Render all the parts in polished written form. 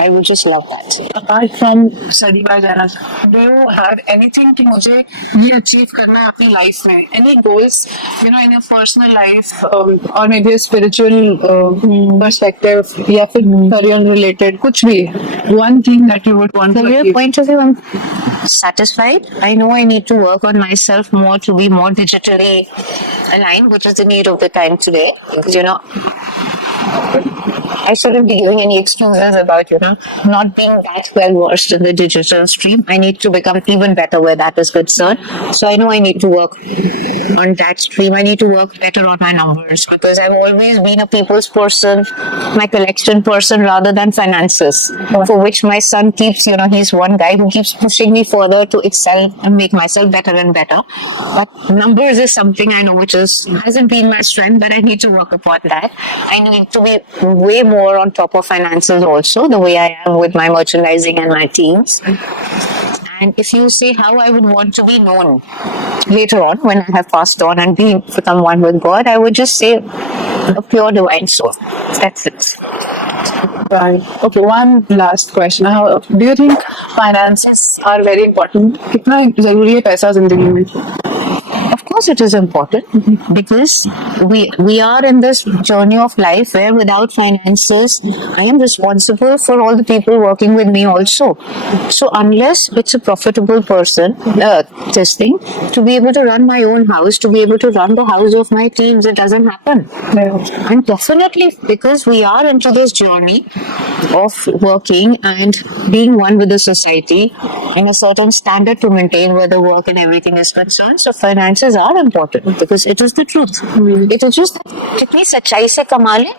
I would just love that. Apart from study by जाना, do you have anything कि मुझे ये achieve करना है अपनी life में? Any goals, in your personal life, or maybe a spiritual perspective, या फिर career related, कुछ भी. One thing that you would want to Career achieve. point of view, I'm satisfied. I know I need to work on myself more to be more digitally aligned, which is the need of the time today. I shouldn't be giving any excuses about, not being that well versed in the digital stream. I need to become even better where that is concerned. So I know I need to work on that stream. I need to work better on my numbers because I've always been a people's person, my collection person rather than finances, for which my son keeps, he's one guy who keeps pushing me further to excel and make myself better and better. But numbers is something I know which hasn't been my strength, but I need to work upon that. I need to be way more on top of finances also, the way I am with my merchandising and my teams. And if you say how I would want to be known later on when I have passed on and become one with God, I would just say a pure divine soul. That's it. Right. Okay, one last question. How do you think finances are very important? कितना जरूरी है पैसा जिंदगी में? Of course it is important because we are in this journey of life where without finances I am responsible for all the people working with me also. So unless it's a profitable person, this thing, to be able to run my own house, to be able to run the house of my teams, it doesn't happen. Yeah. And definitely because we are into this journey of working and being one with the society and a certain standard to maintain where the work and everything is concerned. So finances are important because it is the truth. It is just जितनी सच्चाई से कमा ले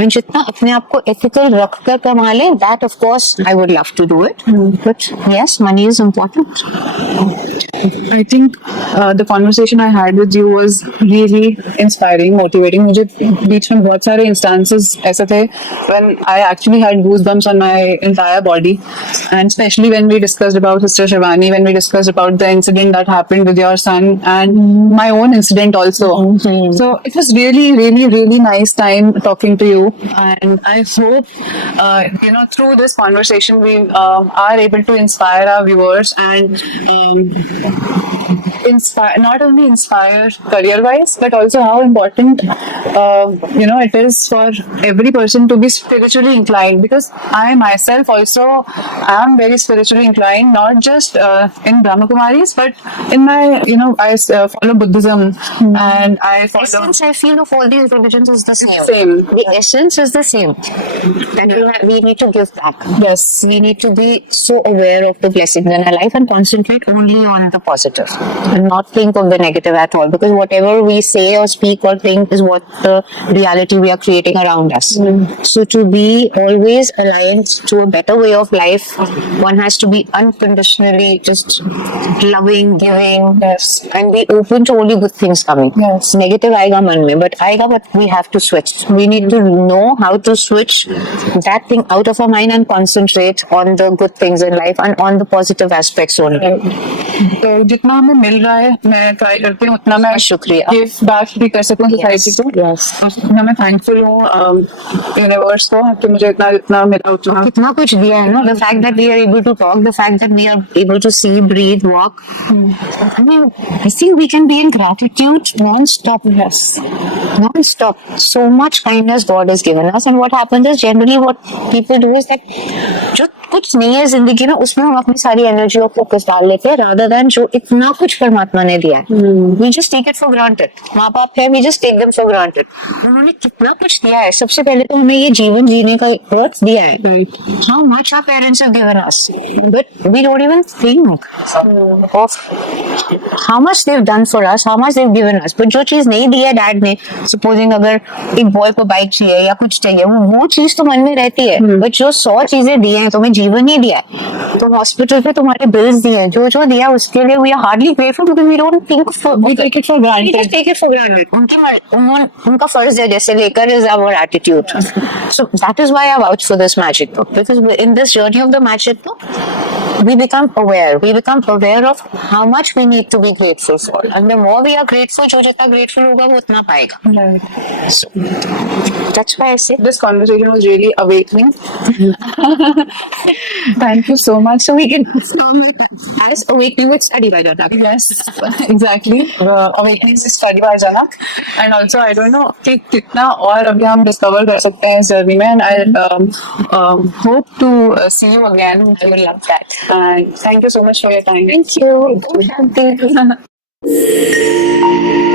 and जितना अपने आप को ethical रख कर कमा ले, that of course I would love to do it. But yes, money is important. I think the conversation I had with you was really inspiring, motivating. मुझे बीच में बहुत सारे instances ऐसे थे when I actually had goosebumps on my entire body, and especially when we discussed about Sister Shivani, when we discussed about the incident that happened with your son and my own incident also. So it was really, really, really nice time talking to you, and I hope through this conversation we are able to inspire our viewers and not only inspire career wise but also how important it is for every person to be spiritually inclined, because I myself also am very spiritually inclined, not just in Brahma Kumaris but in my I follow Buddhism and I follow Essence, I feel, of all these religions is the same. The essence is the same. That we need to give back. Yes. We need to be so aware of the blessings in our life and concentrate only on the positive and not think of the negative at all, because whatever we say or speak or think is what the reality we are creating around us. So to be always aligned to a better way of life, one has to be unconditionally just loving, giving, Yes. and be open to only good things coming. Yes. Negative आएगा मन में, but we have to switch. We need to know how to switch that thing out of our mind and concentrate on the good things in life and on the positive aspects only. तो जितना हमें मिल रहा है मैं try करती हूँ उतना मैं शुक्रिया। गिव बैक भी कर सकूँ सोसाइटी को। Yes. उतना मैं थैंकफुल हूँ यूनिवर्स को कि मुझे इतना मिला उतना। कितना कुछ दिया है ना, the fact that we are able to talk, the fact that we are able to see, breathe, walk. I mean, I think we can be in gratitude non-stop. Yes. Non-stop. So much kindness God has given us, and what happens is generally what people do is that जो कुछ नहीं है जिंदगी में उसमें हम अपनी सारी एनर्जी और फोकस डाल लेते हैं rather than जो इतना कुछ परमात्मा ने दिया है. We just take it for granted. माँ बाप है, we just take them for granted. उन्होंने कितना कुछ दिया है. सबसे पहले तो हमें ये जीवन जीने का अर्थ दिया है. Right. How much our parents have given us, but we don't even think of how much they've done for us, how much they've given us. But जो चीज नहीं दी है डैड ने, supposing अगर एक बॉय को बाइक चाहिए या कुछ चाहिए, वो चीज तो मन में रहती है. बट जो 100 चीजें दी हैं, तुम्हें जीवन नहीं दिया है, तो हॉस्पिटल पे तुम्हारे बिल्स दिए हैं, जो दिया उसके लिए we are hardly grateful because we don't think for We take it for we granted. just take it for granted. उनका फर्ज है जैसे लेकर is our attitude. So that is why I vouch for this magic book, because in this journey of the magic book, we become aware of how much we need to be grateful for, and the more we are grateful, जो जितना grateful होगा वो उतना पाएगा. Right. So that's why I say This conversation was really awakening. Thank you so much. so we can as awakening with study by Janak. Yes, exactly. Awakening is study by Janak. And also, I don't know कि कितना और अभी हम discover कर सकते हैं इस journey में. And I hope to see you again. I would love that. And thank you so much for your time. Thank you.